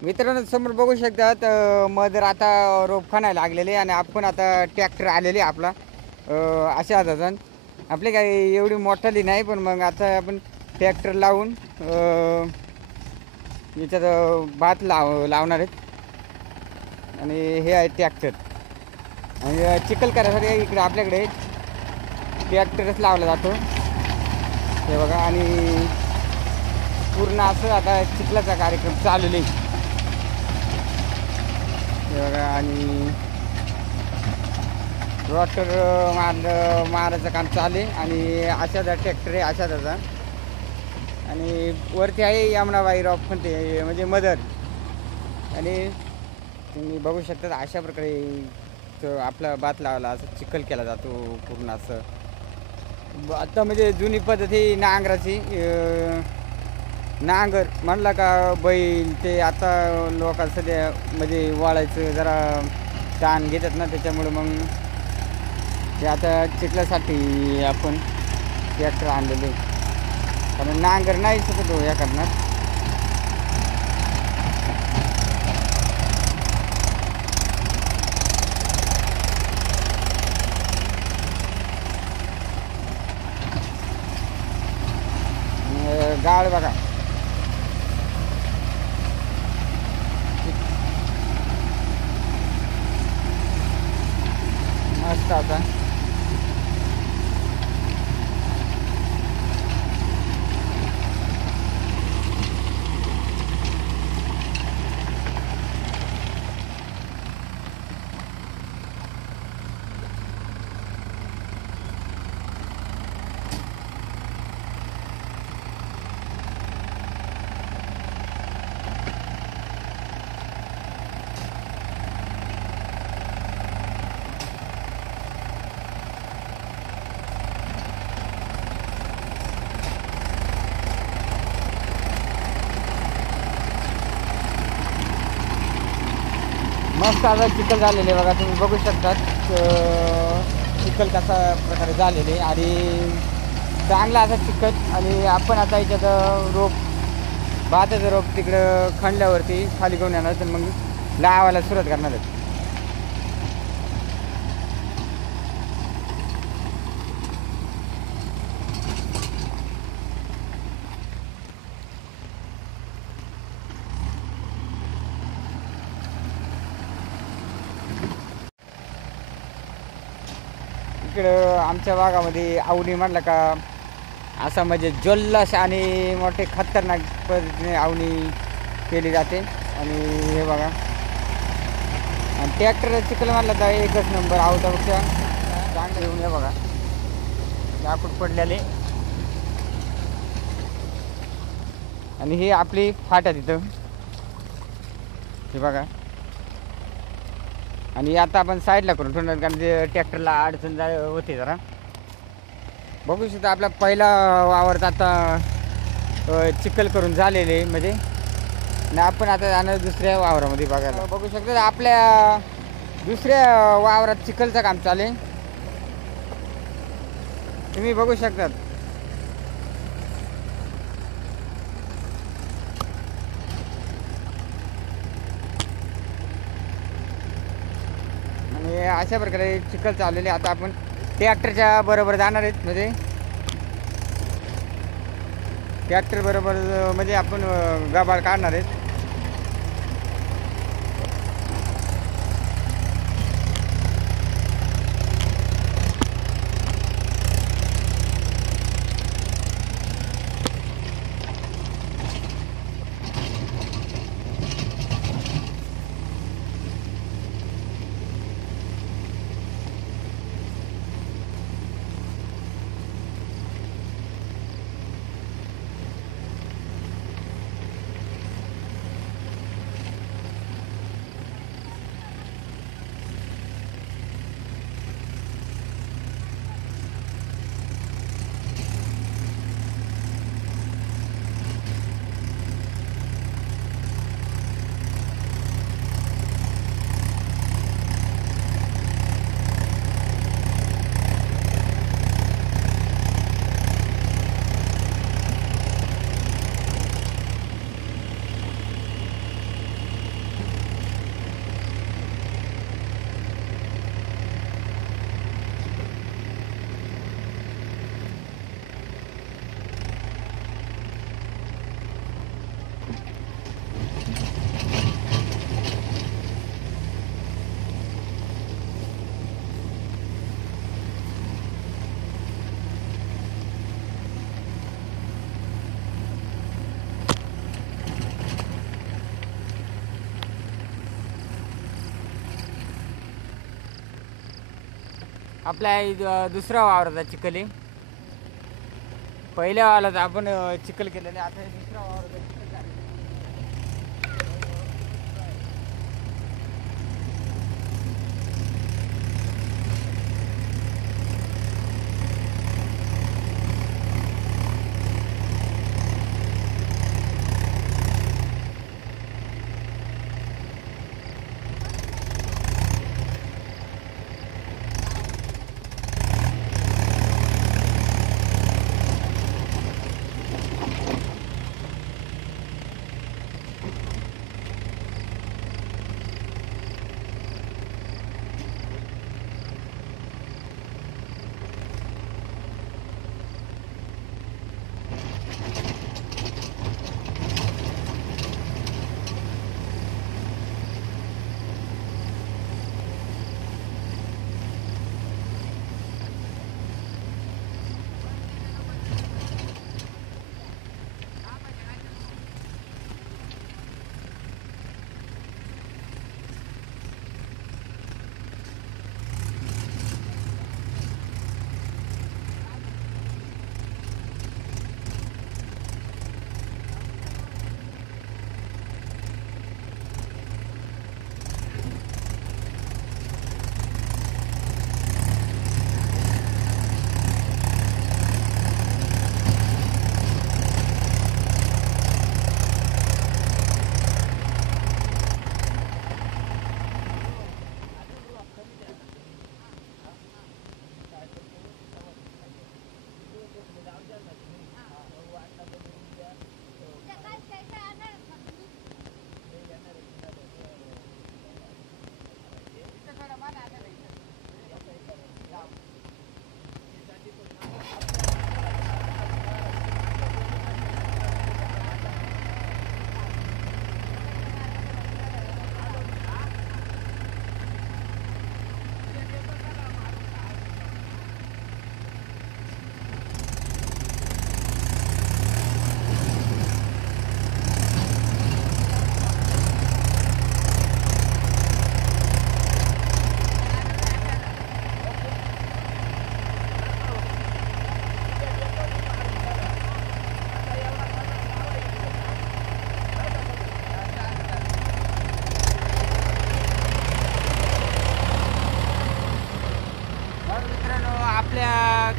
मित्रांनो समोर बघू शकतात मधर आता रोप खणायला लागलेले आणि आपण आता ट्रॅक्टर आलेले आपला अशा हातातून आपली काही एवढी मोठाली नाही पण मग आता आपण ट्रॅक्टर लावून याच्यात भात लावणार आहेत आणि हे आहे ट्रॅक्टर आणि चिखल करायसाठी इकडे आपल्याकडे ट्रॅक्टरच लावला जातो हे बघा आणि पूर्ण असं आता चिखलाचा कार्यक्रम चालू आहे हे बघा आणि रोटर मारायचं काम चालू आहे आणि अशाचा ट्रॅक्टर आहे अशाचा आणि वरती आहे यमुनाबाई रॉक पण ते म्हणजे मदर आणि तुम्ही बघू शकता अशा प्रकारे आपला भात लावला असं चिखल केला जातो पूर्ण असं आता म्हणजे जुनी पद्धती नांगराची नांगर म्हणला का बैल ते आता लोकांना सध्या म्हणजे वाळायचं जरा ताण घेतात ना त्याच्यामुळे मग ते आता चिखलासाठी आपण ट्रॅक्टर आणलेले कारण नांगर नाही शकत हो या करणार गाळ बघा मस्त आता मस्त आता चिखल झालेले बघा तुम्ही बघू शकता चिखल कसा प्रकारे झालेले आणि चांगला असा चिखल आणि आपण आता याच्यात रोप भाताचं रोप तिकडं खणल्यावरती खाली घेऊन येणार तर मग लावायला सुरुवात करणार आहे इकडं आमच्या भागामध्ये अवनी म्हटलं का असं म्हणजे जल्लोष आणि मोठे खतरनाक पद्धतीने अवनी केली जाते आणि हे बघा आणि ट्रॅक्टर चिखल मारला तर एकच नंबर आवतापेक्षा चांगलं घेऊन हे बघा लाकूड पडलेले आणि ही आपली फाटा तिथं हे बघा आणि आता आपण साईडला करून ठेवणार कारण ते ट्रॅक्टरला अडचण होते जरा बघू शकता आपला पहिला वावर आता चिखल करून झालेले म्हणजे आणि आपण आता जाणार दुसऱ्या वावरामध्ये बघायला बघू शकता आपल्या दुसऱ्या वावरात चिखलचं काम चालू आहे तुम्ही बघू शकतात आणि अशा प्रकारे चिखल चाललेले आता आपण ट्रॅक्टरच्या बरोबर जाणार आहेत म्हणजे ट्रॅक्टर बरोबर म्हणजे आपण गाभाळ काढणार आहेत आपल्या दुसरा वावराचा चिखल आहे. पहिल्या वावरात आपण चिखल केलेले, आता हे दुसरा वावराचा चिखल झालेला आहे.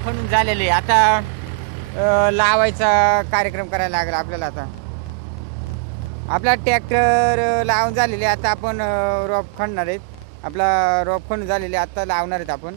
खणून झालेले, आता लावायचा कार्यक्रम करायला लागला आपल्याला. आता आपला ट्रॅक्टर लावून झालेले, आता आपण रोप खणणार आहेत. आपला रोप खणून झालेले, आता लावणार आहेत आपण.